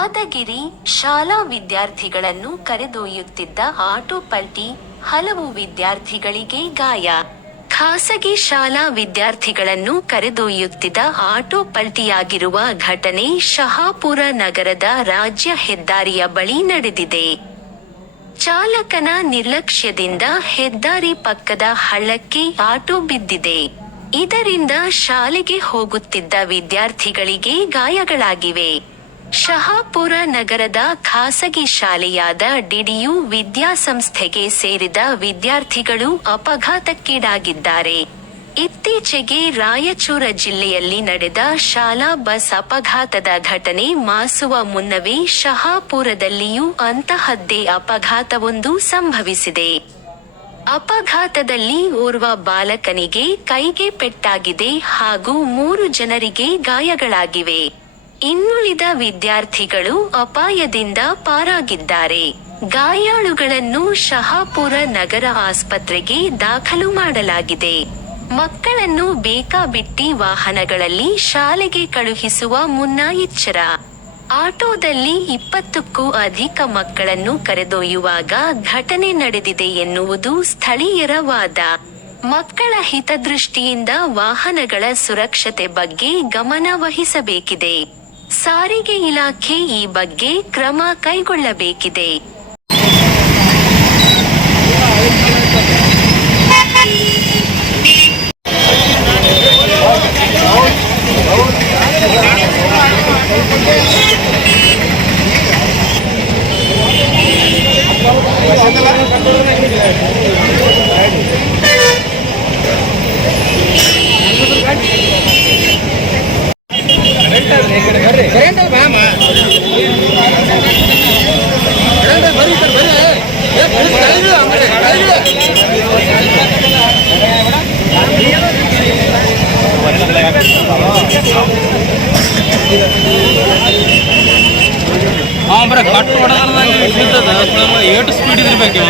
ಯಾದಗಿರಿ ಶಾಲಾ ವಿದ್ಯಾರ್ಥಿಗಳನ್ನು ಕರೆದೊಯ್ಯುತ್ತಿದ್ದ ಆಟೋ ಪಲ್ಟಿ ಹಲವು ವಿದ್ಯಾರ್ಥಿಗಳಿಗೆ ಗಾಯ. ಖಾಸಗಿ ಶಾಲಾ ವಿದ್ಯಾರ್ಥಿಗಳನ್ನು ಕರೆದೊಯ್ಯುತ್ತಿದ್ದ ಆಟೋ ಪಲ್ಟಿಯಾಗಿರುವ ಘಟನೆ ಶಹಾಪುರ ನಗರದ ರಾಜ್ಯ ಹೆದ್ದಾರಿಯ ಬಳಿ ನಡೆದಿದೆ. ಚಾಲಕನ ನಿರ್ಲಕ್ಷ್ಯದಿಂದ ಹೆದ್ದಾರಿ ಪಕ್ಕದ ಹಳ್ಳಕ್ಕೆ ಆಟೋ ಬಿದ್ದಿದೆ. ಇದರಿಂದ ಶಾಲೆಗೆ ಹೋಗುತ್ತಿದ್ದ ವಿದ್ಯಾರ್ಥಿಗಳಿಗೆ ಗಾಯಗಳಾಗಿವೆ. ಶಹಾಪುರ ನಗರದ ಖಾಸಗಿ ಶಾಲೆಯಾದ ಡಿಡಿಯು ವಿದ್ಯಾಸಂಸ್ಥೆಗೆ ಸೇರಿದ ವಿದ್ಯಾರ್ಥಿಗಳು ಅಪಘಾತಕ್ಕೀಡಾಗಿದ್ದಾರೆ. ಇತ್ತೀಚೆಗೆ ರಾಯಚೂರ ಜಿಲ್ಲೆಯಲ್ಲಿ ನಡೆದ ಶಾಲಾ ಬಸ್ ಅಪಘಾತದ ಘಟನೆ ಮಾಸುವ ಮುನ್ನವೇ ಶಹಾಪುರದಲ್ಲಿಯೂ ಅಂತಹದ್ದೇ ಅಪಘಾತವೊಂದು ಸಂಭವಿಸಿದೆ. ಅಪಘಾತದಲ್ಲಿ ಓರ್ವ ಬಾಲಕನಿಗೆ ಕೈಗೆ ಪೆಟ್ಟಾಗಿದೆ ಹಾಗೂ ಮೂರು ಜನರಿಗೆ ಗಾಯಗಳಾಗಿವೆ. ಇನ್ನುಳಿದ ವಿದ್ಯಾರ್ಥಿಗಳು ಅಪಾಯದಿಂದ ಪಾರಾಗಿದ್ದಾರೆ. ಗಾಯಾಳುಗಳನ್ನು ಶಹಾಪುರ ನಗರ ಆಸ್ಪತ್ರೆಗೆ ದಾಖಲು ಮಾಡಲಾಗಿದೆ. ಮಕ್ಕಳನ್ನು ಬೇಕಾಬಿಟ್ಟಿ ವಾಹನಗಳಲ್ಲಿ ಶಾಲೆಗೆ ಕಳುಹಿಸುವ ಮುನ್ನ ಎಚ್ಚರ ಆಟೋದಲ್ಲಿ ಇಪ್ಪತ್ತಕ್ಕೂ ಅಧಿಕ ಮಕ್ಕಳನ್ನು ಕರೆದೊಯ್ಯುವಾಗ ಘಟನೆ ನಡೆದಿದೆ ಎನ್ನುವುದು ಸ್ಥಳೀಯರ ವಾದ. ಮಕ್ಕಳ ಹಿತದೃಷ್ಟಿಯಿಂದ ವಾಹನಗಳ ಸುರಕ್ಷತೆ ಬಗ್ಗೆ ಗಮನ ವಹಿಸಬೇಕಿದೆ. ಸಾರಿಗೆ ಇಲಾಖೆ ಈ ಬಗ್ಗೆ ಕ್ರಮ ಕೈಗೊಳ್ಳಬೇಕಿದೆ. ಹಾಂ ಬರ ಕಟ್ ಹೊಡೆದಾಗ ಬಿದ್ದದ ಏಟು ಸ್ಪೀಡ್ ಇದ್ರಬೇಕು ಇವ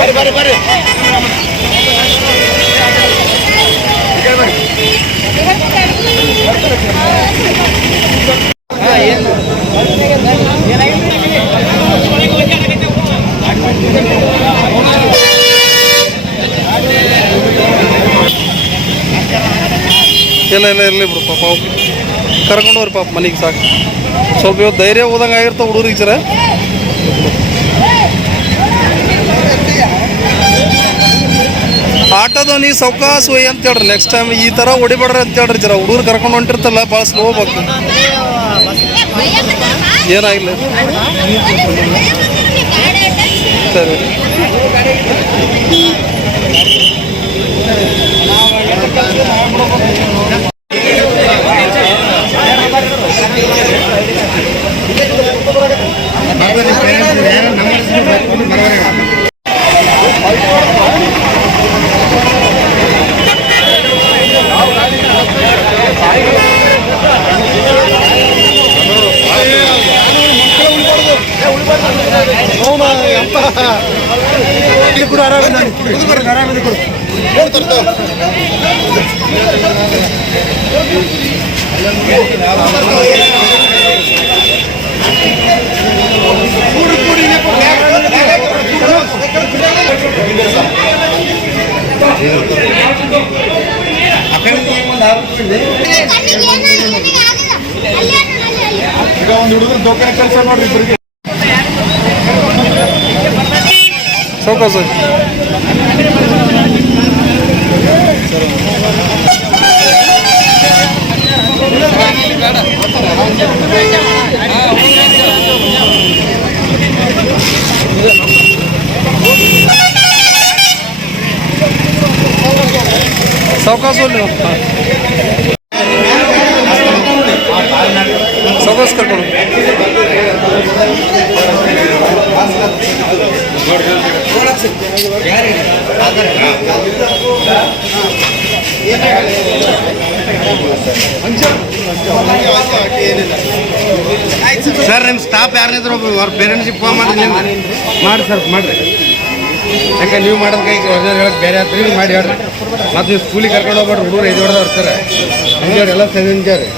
ಬರ್ರಿ ಬರ್ರಿ ಕಳಿಸೋದಣ್ಣ ಇಲ್ಲ ಇಲ್ಲ, ಇರಲಿ ಬಿಡು ಪಾಪ ಅವ್ರು ಕರ್ಕೊಂಡು ಹೋಗ್ರಿ ಪಾಪ, ಮನೆಗೆ ಸಾಕು. ಸ್ವಲ್ಪ ಇವತ್ತು ಧೈರ್ಯ ಹೋದಂಗೆ ಆಗಿರ್ತಾವೆ ಹುಡುಗರಿಗೆ ಜರ. ಆಟೋದ ನೀ ಸೌಕಾಸ್ ಒಯ್ ಅಂತ ಹೇಳ್ರಿ. ನೆಕ್ಸ್ಟ್ ಟೈಮ್ ಈ ತರ ಹೊಡಿಬೇಡ್ರಿ ಅಂತ ಹೇಳ್ರಿ ಜರ. ಹುಡುಗರು ಕರ್ಕೊಂಡು ಹೊಂಟಿರ್ತಲ್ಲ ಭಾಳ ಸ್ಲೋ ಹೋಗ್ಬೇಕು. ಏನಾಗಿಲ್ಲ ಸರಿ. ಈಗ ಒಂದು ಹುಡುಗರು ದೊಡ್ಡ ಕೆಲಸ ನೋಡ್ರಿ ಇಬ್ಬರಿಗೆ Çok hazır. Sokaz oluyor. Sokaz kapalı. Sir ನಿಮ್ಮ ಸ್ಟಾಫ್ ಯಾರನ್ನಿದ್ರು ಅವ್ರ ಪೇರೆಂಟ್ಸಿಗೆ ಫೋನ್ ಮಾಡಿ ನೀವು ಮಾಡಿ ಸರ್, ಮಾಡಿರಿ. ಯಾಕೆ ನೀವು ಮಾಡೋದು ಕೈ ಹೇಳಕ್ಕೆ ಬೇರೆ ನೀವು ಮಾಡಿ ಹೇಳ್ರಿ. ಮತ್ತು ನೀವು ಸ್ಕೂಲಿಗೆ ಕರ್ಕೊಂಡು ಹೋಗ್ಬೇಡ್ರಿ, ಹುಡುಗರು ಐದು ಹೊಡೆದವ್ರು ಸರ್. ಹಂಗೆ ಎಲ್ಲ ರೀ